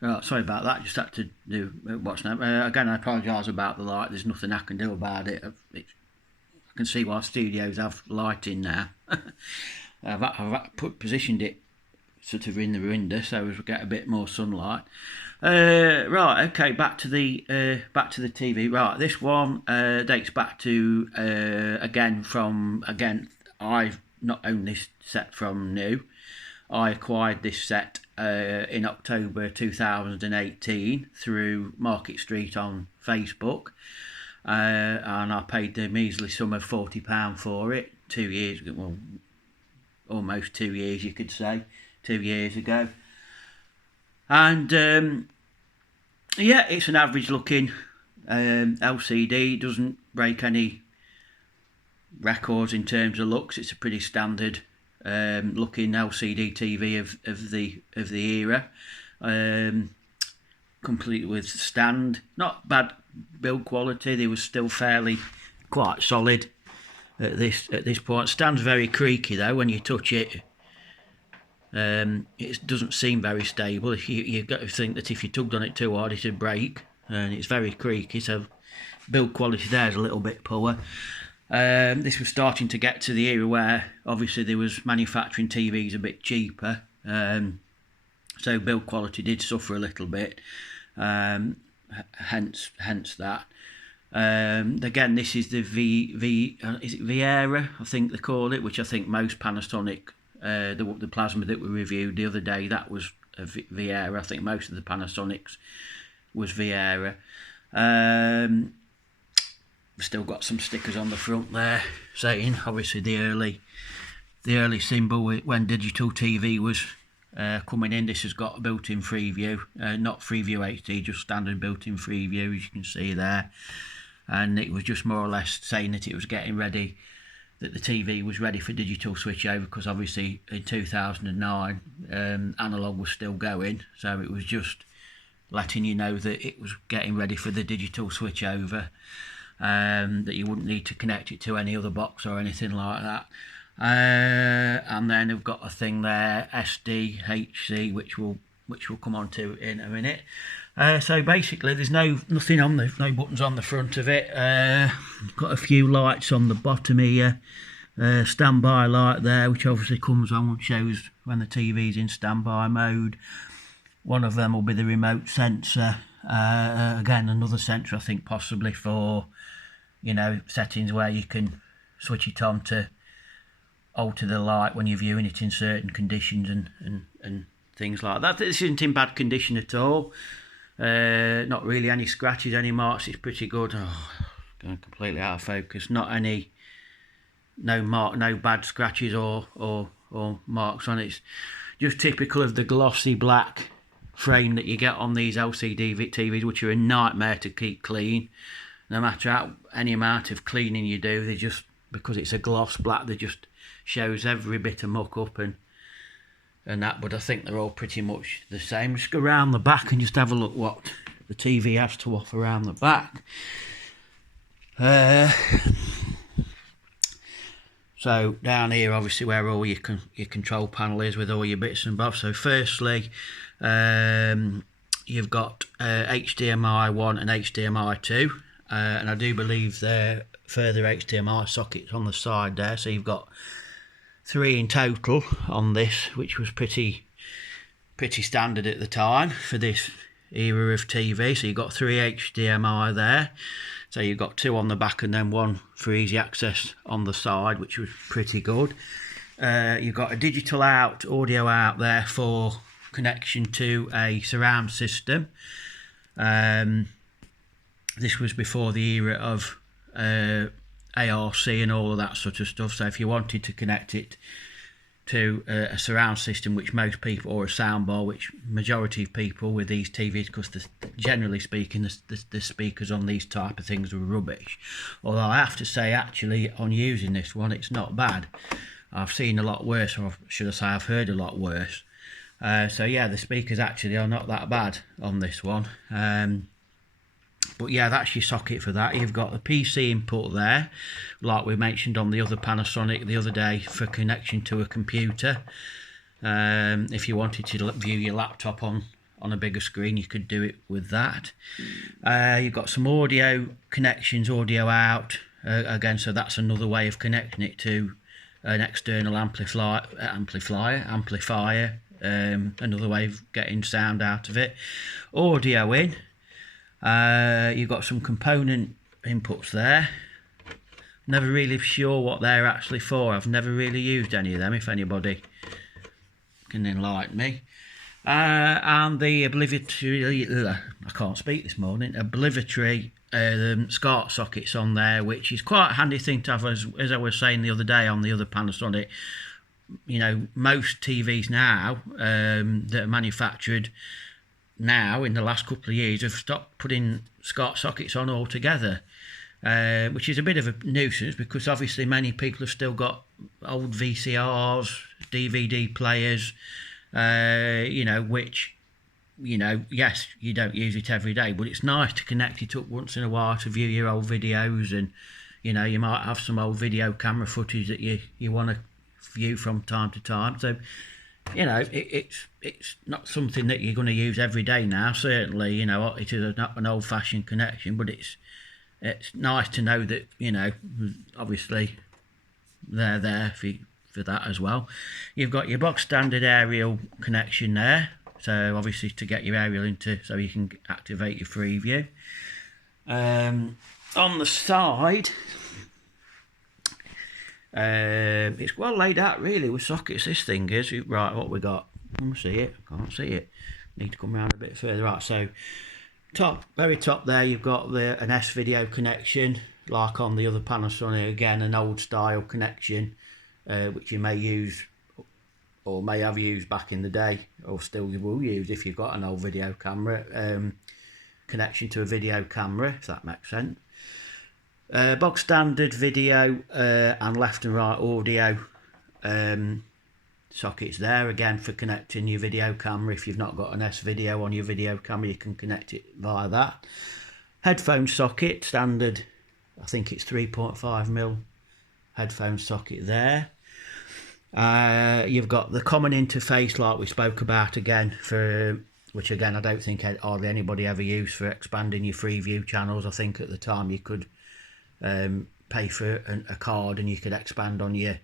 Right, sorry about that. Just had to do what's now. Again, I apologise about the light. There's nothing I can do about it. I can see why studios have lighting now. Positioned it sort of in the window so as we get a bit more sunlight. Right, okay, back to the TV. Right, this one dates back to I've not owned this set from new. I acquired this set in October 2018 through Market Street on Facebook, and I paid the measly sum of £40 for it 2 years ago. Well, almost 2 years, you could say, 2 years ago. And yeah, it's an average looking LCD. It doesn't break any records in terms of looks. It's a pretty standard looking LCD TV of the era. Complete with stand. Not bad build quality. They were still fairly quite solid at this point. Stand's very creaky though when you touch it. It doesn't seem very stable. You've got to think that if you tugged on it too hard, it'd break, and it's very creaky. So build quality there is a little bit poor. This was starting to get to the era where obviously there was manufacturing TVs a bit cheaper, so build quality did suffer a little bit. Hence that. Again, this is the is it Viera, I think they call it, which I think most Panasonic, the plasma that we reviewed the other day, that was a Viera. I think most of the Panasonics was Viera. We've still got some stickers on the front there saying obviously the early symbol when digital TV was coming in. This has got a built-in Freeview, not Freeview HD, just standard built-in Freeview, as you can see there. And it was just more or less saying that it was getting ready, that the TV was ready for digital switchover, because obviously in 2009 analog was still going, so it was just letting you know that it was getting ready for the digital switchover, that you wouldn't need to connect it to any other box or anything like that. And then we've got a thing there, SDHC, which we'll come on to in a minute. So basically there's no buttons on the front of it. Got a few lights on the bottom here, standby light there, which obviously comes on and shows when the TV's in standby mode. One of them will be the remote sensor. Again, another sensor I think possibly for, settings where you can switch it on to alter the light when you're viewing it in certain conditions and things like that. This isn't in bad condition at all. Not really any scratches, any marks. It's pretty good. Going completely out of focus. No bad scratches or marks on it. It's just typical of the glossy black frame that you get on these LCD TVs, which are a nightmare to keep clean. No matter any amount of cleaning you do, they just, because it's a gloss black, they just shows every bit of muck up and that. But I think they're all pretty much the same. Just go around the back and just have a look what the TV has to offer around the back. So down here, obviously, where all your control panel is with all your bits and bobs. So firstly, you've got HDMI 1 and HDMI 2, and I do believe there are further HDMI sockets on the side there. So you've got 3 in total on this, which was pretty standard at the time for this era of TV. So you've got 3 HDMI there. So you've got 2 on the back and then 1 for easy access on the side, which was pretty good. You've got a digital out, audio out there for connection to a surround system. This was before the era of ARC and all of that sort of stuff. So if you wanted to connect it to a surround system, which most people, or a soundbar, which majority of people with these TVs, because generally speaking the speakers on these type of things are rubbish. Although I have to say, actually, on using this one, it's not bad. I've seen a lot worse, or should I say I've heard a lot worse. So yeah, the speakers actually are not that bad on this one. But yeah, that's your socket for that. You've got the PC input there, like we mentioned on the other Panasonic the other day, for connection to a computer. If you wanted to view your laptop on on a bigger screen, you could do it with that. You've got some audio connections, audio out, again, so that's another way of connecting it to an external amplifier, another way of getting sound out of it. Audio in, you've got some component inputs there. Never really sure what they're actually for. I've never really used any of them, if anybody can enlighten me. And the obligatory, I can't speak this morning, obligatory SCART sockets on there, which is quite a handy thing to have, as I was saying the other day on the other Panasonic. You know, most TVs now that are manufactured now in the last couple of years have stopped putting SCART sockets on altogether. Which is a bit of a nuisance, because obviously many people have still got old VCRs, DVD players, you know, which, you know, yes, you don't use it every day, but it's nice to connect it up once in a while to view your old videos. And, you know, you might have some old video camera footage that you want to view from time to time. So, you know, it's not something that you're going to use every day now, certainly. You know, it is not an old-fashioned connection, but it's nice to know that, you know, obviously they're there for that as well. You've got your box standard aerial connection there, so obviously to get your aerial into, so you can activate your Freeview. On the side, it's well laid out really with sockets. This thing is right. What we got? Let me see it. Can't see it. Need to come around a bit further. Right, so very top there, you've got an S-video connection, like on the other Panasonic. Again, an old style connection, which you may use or may have used back in the day, or still you will use if you've got an old video camera, connection to a video camera, if that makes sense. Box standard video and left and right audio sockets there, again for connecting your video camera. If you've not got an S-video on your video camera, you can connect it via that. Headphone socket, standard, I think it's 3.5mm headphone socket there. You've got the common interface like we spoke about again, for which again I don't think hardly anybody ever used, for expanding your Freeview channels. I think at the time you could pay for a card and you could expand on your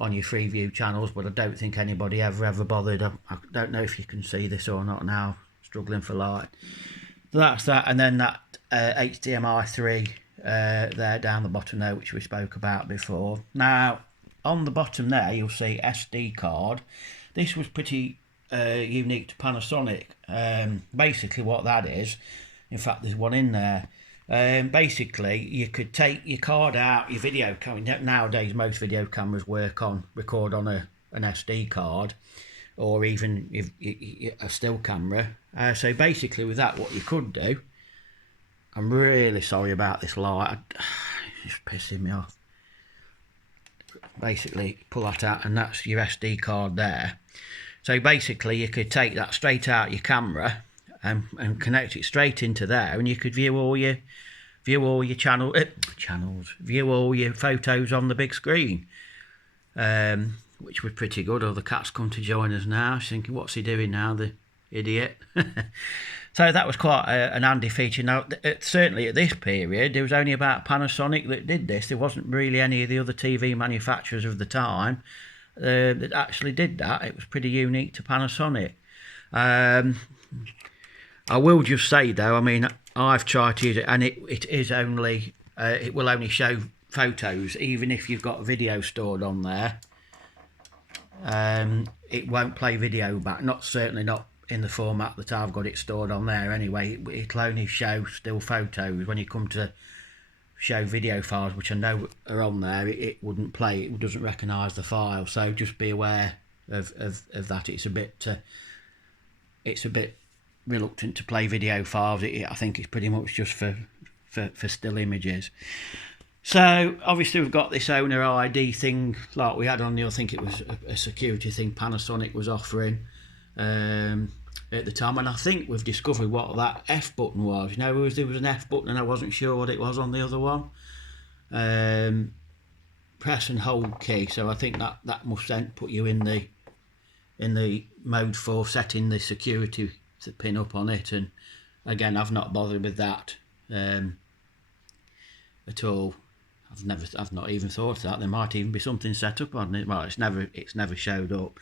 Freeview channels, but I don't think anybody ever bothered. I don't know if you can see this or not now, struggling for light. So that's that, and then that HDMI 3 there down the bottom there, which we spoke about before. Now on the bottom there you'll see SD card. This was pretty unique to Panasonic. Basically what that is, in fact there's one in there. Basically you could take your card out, your video camera. Nowadays most video cameras record on an SD card, or even a still camera. So basically with that, what you could do, I'm really sorry about this light, it's pissing me off. Basically pull that out and that's your SD card there. So basically you could take that straight out your camera and connect it straight into there, and you could view all your view all your photos on the big screen, which was pretty good. Oh, the cat's come to join us now. She's thinking, what's he doing now, the idiot? So that was quite an handy feature. Now, certainly at this period, there was only about Panasonic that did this. There wasn't really any of the other TV manufacturers of the time that actually did that. It was pretty unique to Panasonic. I will just say though, I mean, I've tried to use it, and it is only, it will only show photos, even if you've got video stored on there. It won't play video back, certainly not in the format that I've got it stored on there anyway. It'll only show still photos. When you come to show video files, which I know are on there, it wouldn't play, it doesn't recognise the file, so just be aware of that. It's a bit reluctant to play video files. I think it's pretty much just for still images. So obviously we've got this owner ID thing like we had on the, I think it was a security thing Panasonic was offering at the time, and I think we've discovered what that F button was. You know, there was an F button and I wasn't sure what it was on the other one. Press and hold key, so I think that must then put you in the mode for setting the security pin up on it, and again I've not bothered with that at all. I've not even thought of that. There might even be something set up on it. Well, it's never showed up.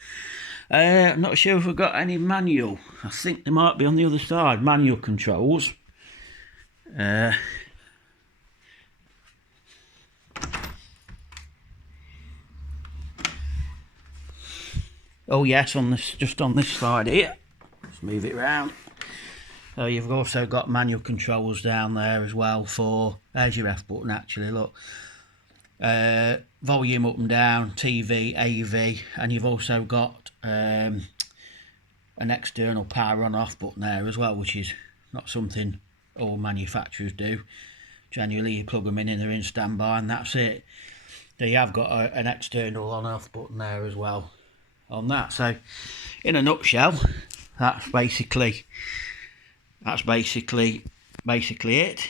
I'm not sure if we've got any manual. I think there might be on the other side, manual controls. Oh yes, just on this side here. Let's move it round. So you've also got manual controls down there as well for, there's your F button actually, look. Volume up and down, TV, AV, and you've also got an external power on off button there as well, which is not something all manufacturers do. Generally you plug them in and they're in standby and that's it. So you have got an external on off button there as well on that. So in a nutshell, that's basically it.